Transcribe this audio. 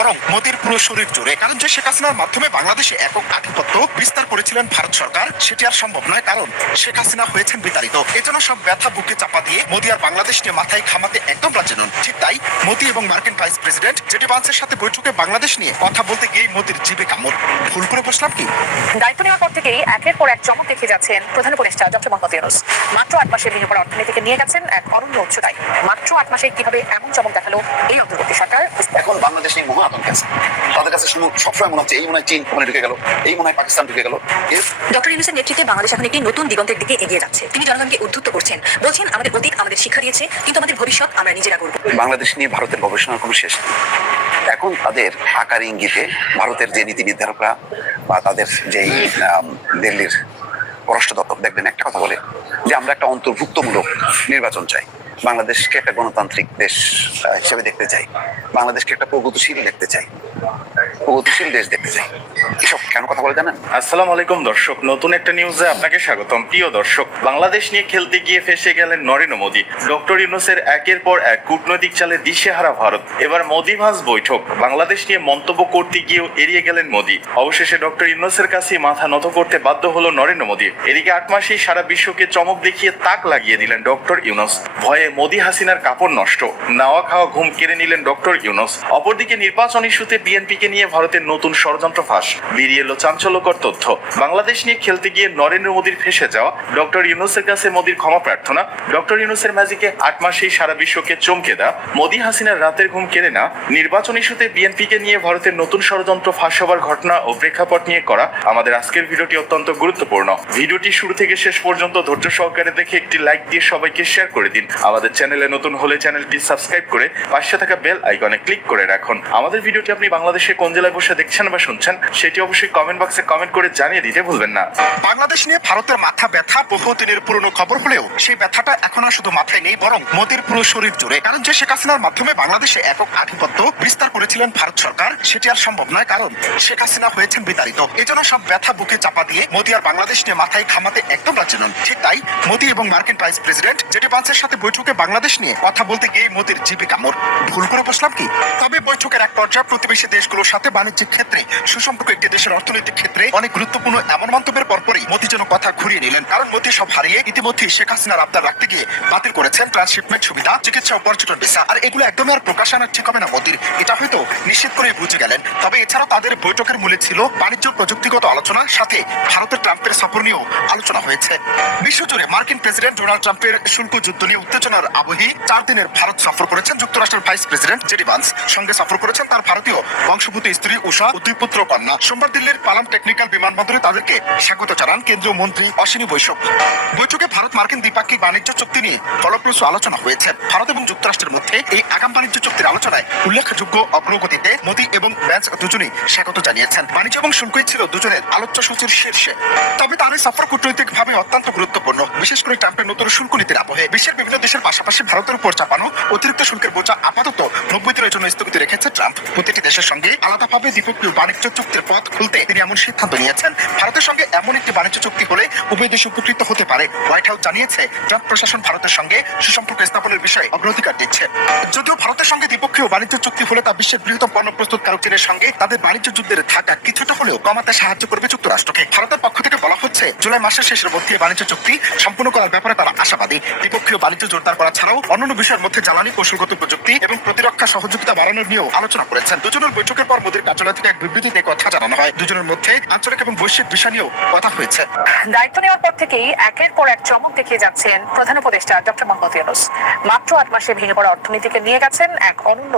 বরং মোদির পুরো শরীর জুড়ে। কারণ যে শেখ হাসিনার মাধ্যমে বাংলাদেশে একক আধিপত্য বিস্তার করেছিলেন ভারত সরকার, সেটি আর সম্ভব নয়, কারণ শেখ হাসিনা হয়েছেন বিতাড়িত। এজন্য সব ব্যথা বুকে চাপা দিয়ে মোদি আর বাংলাদেশ নিয়ে মাথায় ঘামাতে একদম রাজি নন। ঠিক তাই মোদি এবং মার্কিন ভাইস প্রেসিডেন্ট জেডি ভান্সের সাথে বৈঠকে বাংলাদেশ নিয়ে কথা বলতে গিয়ে মোদির জিভে কামড়। ভুল করে বসলাম কি? দায়িত্ব নেওয়ার পর থেকেই একের পর এক চমক দেখে যাচ্ছেন প্রধান উপদেষ্টা ডক্টর মোহাম্মদ ইউনূস। মাত্র 8 মাসে ভেঙে পড়া অর্থনীতিকে নিয়ে গেছেন এক অনন্য উচ্চতায়। মাত্র 8 মাসে কিভাবে এমন চমক দেখালো এই অন্তর্বর্তী সরকার? এখন বাংলাদেশ নিয়ে মহা আতঙ্কে আছে। তাদের কাছে সবসময় মনে হচ্ছে এই মনে হয় চীন ওখানে ঢুকে গেল, এই মনে হয় পাকিস্তান ঢুকে গেল। ডক্টর ইউনূসের নেতৃত্বে বাংলাদেশ এখন একটি নতুন দিগন্তের দিকে এগিয়ে যাচ্ছে। তিনি জনগণকে উদ্বুদ্ধ করছেন, বলছেন আমাদের অতীত আমাদের শিক্ষা দিয়েছে, কিন্তু আমাদের ভবিষ্যৎ আমরা নিজেরা করব। বাংলাদেশ নিয়ে ভারতের গবেষণার কোনো শেষ নেই। এখন তাদের আকার ইঙ্গিতে ভারতের যে নীতি নির্ধারকরা বা তাদের যেই দিল্লির পররাষ্ট্র দপ্তর দেখবেন একটা কথা বলে যে আমরা একটা অন্তর্ভুক্তমূলক নির্বাচন চাই, বাংলাদেশকে একটা গণতান্ত্রিক দেশ হিসেবে দেখতে চাই, বাংলাদেশকে একটা প্রগতিশীল দেখতে চাই, প্রগতিশীল দেশ দেখতে চাই। এসব কেন কথা বলে জানেন? আসসালামু আলাইকুম দর্শক, নতুন একটা নিউজে আপনাকে স্বাগতম। প্রিয় দর্শক, বাংলাদেশ নিয়ে খেলতে গিয়ে ফেসে গেলেন নরেন্দ্র মোদী। ডক্টর ইউনূসের একের পর এক কূটনৈতিক চালে দিশেহারা ভারত। এবার মোদী ভাস বৈঠক, বাংলাদেশ নিয়ে মন্তব্য করতে গিয়েও এড়িয়ে গেলেন মোদী। অবশেষে ডক্টর ইউনূসের কাছে মাথা নত করতে বাধ্য হলো নরেন্দ্র মোদী। এদিকে 8 মাসেই সারা বিশ্বকে চমক দেখিয়ে তাক লাগিয়ে দিলেন ডক্টর ইউনূস। ভয়ে মোদী হাসিনার কাপড় নষ্ট, নাওয়া খাওয়া ঘুম কেড়ে নিলেন ডক্টর ইউনূস। অপরদিকে নির্বাচন ইস্যুতে বিএনপিকে নিয়ে ভারতের নতুন ষড়যন্ত্র ফাঁস, বেরিয়ে এলো চাঞ্চল্যকর তথ্য। বাংলাদেশ নিয়ে খেলতে গিয়ে নরেন্দ্র মোদীর ফেসে যাওয়া, ডক্টর ইউনূসের কাছে মোদীর ক্ষমা প্রার্থনা, ডক্টর ইউনূসের ম্যাজিকে 8 মাসেই সারা বিশ্বকে চমকে দেওয়া, মোদী হাসিনার রাতের ঘুম কেড়ে না, নির্বাচন ইস্যুতে বিএনপিকে নিয়ে ভারতের নতুন ষড়যন্ত্র ফাঁস হবার ঘটনা ও প্রেক্ষাপট নিয়ে করা আমাদের আজকের ভিডিওটি অত্যন্ত গুরুত্বপূর্ণ। ভিডিওটি শুরু থেকে শেষ পর্যন্ত ধৈর্য সহকারে দেখে একটি লাইক দিয়ে সবাইকে শেয়ার করে দিন। আমাদের চ্যানেলে নতুন হলে চ্যানেলটি সাবস্ক্রাইব করে পাশে থাকা বেল আইকনে ক্লিক করে রাখুন। আমাদের ভিডিওটি আপনি বাংলাদেশে কোন জেলায় বসে দেখছেন বা শুনছেন সেটি অবশ্যই কমেন্ট বক্সে কমেন্ট করে জানিয়ে দিতে ভুলবেন না। বাংলাদেশ নিয়ে ভারতের মাথা ব্যথা বহুদিনের পুরনো খবর হলেও সেই ব্যথাটা এখন আর শুধু মাথায় নেই, বরং মোদির পুরো শরীর জুড়ে। কারণ যে শেখ হাসিনার মাধ্যমে বাংলাদেশে একক আধিপত্য বিস্তার করেছিলেন ভারত সরকার, সেটি আর সম্ভব নয়, কারণ শেখ হাসিনা হয়েছেন বিতাড়িত। এজন্য সব ব্যথা বুকে চাপা দিয়ে মোদি আর বাংলাদেশ নিয়ে মাথায় ঘামাতে একদম রাজি নন। ঠিক তাই মোদি এবং মার্কিন ভাইস প্রেসিডেন্ট জেডি ভান্সের সাথে বৈঠকে বাংলাদেশ নিয়ে কথা বলতে গিয়ে মোদির জিভে কামড়। ভুল করে বসলাম কি? তবে বৈঠকের এক পর্যায়ে প্রতিবেশী দেশগুলোর সাথে বাণিজ্যিক ক্ষেত্রে সুসম্পর্ক একটি দেশের অর্থনৈতিক ক্ষেত্রে অনেক গুরুত্বপূর্ণ এমন মন্তব্যের পরপরই মোদি যেন কথা ঘুরিয়ে নিলেন। কারণ মোদি সব হারিয়ে ইতিমধ্যেই শেখ হাসিনার আবদার রাখতে গিয়ে বাতিল করেছেন ট্রান্সশিপমেন্ট সুবিধা, চিকিৎসা ও পর্যটন ভিসা। আর এগুলো একদমই আর প্রকাশ আনা ঠিক হবে না মোদির, এটা হয়তো নিশ্চিত করে বুঝে গেলেন। তবে এছাড়াও তাদের বৈঠকের মূলে ছিল বাণিজ্য প্রযুক্তিগত আলোচনা, সাথে ভারতের ট্রাম্পের সফর নিয়েও আলোচনা হয়েছে। বিশ্বজুড়ে মার্কিন প্রেসিডেন্ট ডোনাল্ড ট্রাম্পের শুল্ক যুদ্ধ নিয়ে উত্তেজনার আবহে 4 দিনের ভারত সফর করেছেন যুক্তরাষ্ট্রের ভাইস প্রেসিডেন্ট জেডি ভান্স। সঙ্গে সফর করেছেন তার ভারতীয় বংশোদ্ভূত স্ত্রী উষা ও 2 পুত্র কন্যা। সোমবার দিল্লির পালাম টেকনিক্যাল বিমানবন্দরে তাদেরকে স্বাগত জানান কেন্দ্রীয় মন্ত্রী অশ্বিনী বৈষ্ণব। বৈঠকে ভারত মার্কিন দ্বিপাক্ষিক বাণিজ্য চুক্তি নিয়ে ফলপ্রসূ আলোচনা হয়েছে। ভারত এবং যুক্তরাষ্ট্রের মধ্যে এই আগাম বাণিজ্য চুক্তির আলোচনায় উল্লেখযোগ্য অগ্রগতিতে মোদি এবং ভ্যান্স দুজনেই স্বাগত জানিয়েছেন। বাণিজ্য এবং শুল্কই ছিল দুজনের আলোচ্য সূচির শীর্ষে। তবে তার এই সফর কূটনৈতিকভাবে অত্যন্ত গুরুত্বপূর্ণ, বিশেষ করে ট্রাম্পের নতুন শুল্ক নীতির আবহে। বিশ্বের বিভিন্ন দেশের পাশাপাশি ভারতের উপর চাপানো অতিরিক্ত শুল্কের বোঝা আপাতত 90 দিনের জন্য স্থগিত রেখেছে ট্রাম্প। প্রতিটি দেশের সঙ্গে আলাদাভাবে দ্বিপক্ষীয় বাণিজ্য চুক্তির পথ খুলতে তিনি এমন সিদ্ধান্ত নিয়েছেন। ভারতের সঙ্গে এমন একটি বাণিজ্য চুক্তি হলে উভয় দেশ উপকৃত হতে পারে। হোয়াইট হাউস জানিয়েছে ট্রাম্প প্রশাসন ভারতের সঙ্গে সুসম্পর্ক স্থাপনের বিষয়ে অগ্রাধিকার দিচ্ছে। যদিও ভারতের সঙ্গে দ্বিপক্ষীয় বাণিজ্য চুক্তি হলে তা বিশ্বের বৃহত্তম পণ্য প্রস্তুতকারক চীনের সঙ্গে তাদের বাণিজ্য যুদ্ধের ধাক্কা কিছুটা হলেও কমাতে সাহায্য করবে যুক্তরাষ্ট্রকে। ভারতের পক্ষ থেকে বলা হচ্ছে জুলাই মাসের শেষের মধ্যে বাণিজ্য চুক্তি সম্পূর্ণ করার ব্যাপারে তারা আশাবাদী। দ্বিপক্ষীয় বাণিজ্য জোরদার করা ছাড়াও অন্যান্য বিষয়ের মধ্যে জ্বালানি, কৌশলগত প্রযুক্তি এবং প্রতিরক্ষা সহযোগিতা বাড়ানোর নিয়েও আলোচনা করেছেন। দুজনের বৈঠকের পর মোদির কার্যালয় থেকে এক বিবৃতিতে কথা জানানো হয় দুজনের মধ্যে আঞ্চলিক এবং বৈশ্বিক বিষয় নিয়েও কথা হয়েছে। দায়িত্ব নেওয়ার পর থেকেই একের পর এক চমক দেখিয়ে যাচ্ছেন প্রধান উপদেষ্টা ডক্টর মোহাম্মদ ইউনূস। মাত্র 8 মাসে ভেঙে পড়া অর্থনীতিকে নিয়ে গেছেন এক অনন্য